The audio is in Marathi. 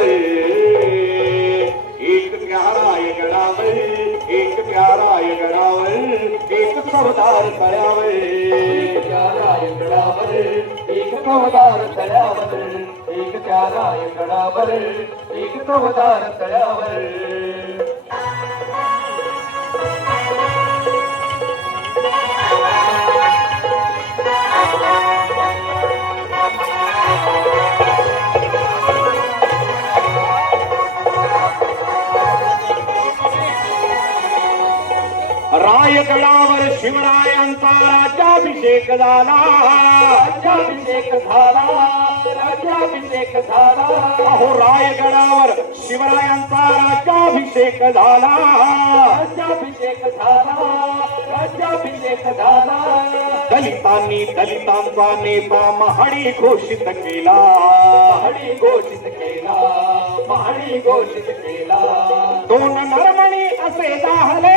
गडावर, एक प्याराय गडावर, एक प्याराय गडावर, एक चवदार तळ्यावर, एक प्याराय गडावर, एक चवदार तळ्यावर, एक प्याराय गडावर, एक चवदार तळ्यावर. रायगडावर शिवरायांचा राज्याभिषेक झाला, राज्याभिषेक झाला, राज्याभिषेक झाला. अहो रायगडावर शिवरायांचा राज्याभिषेक झाला, राज्याभिषेक झाला, राज्याभिषेक झाला. दलितांनी दलितांचा नेता महाडी घोषित केला, महाडी घोषित केला, महाडी घोषित केला. दोन नरमणी असे दाहले,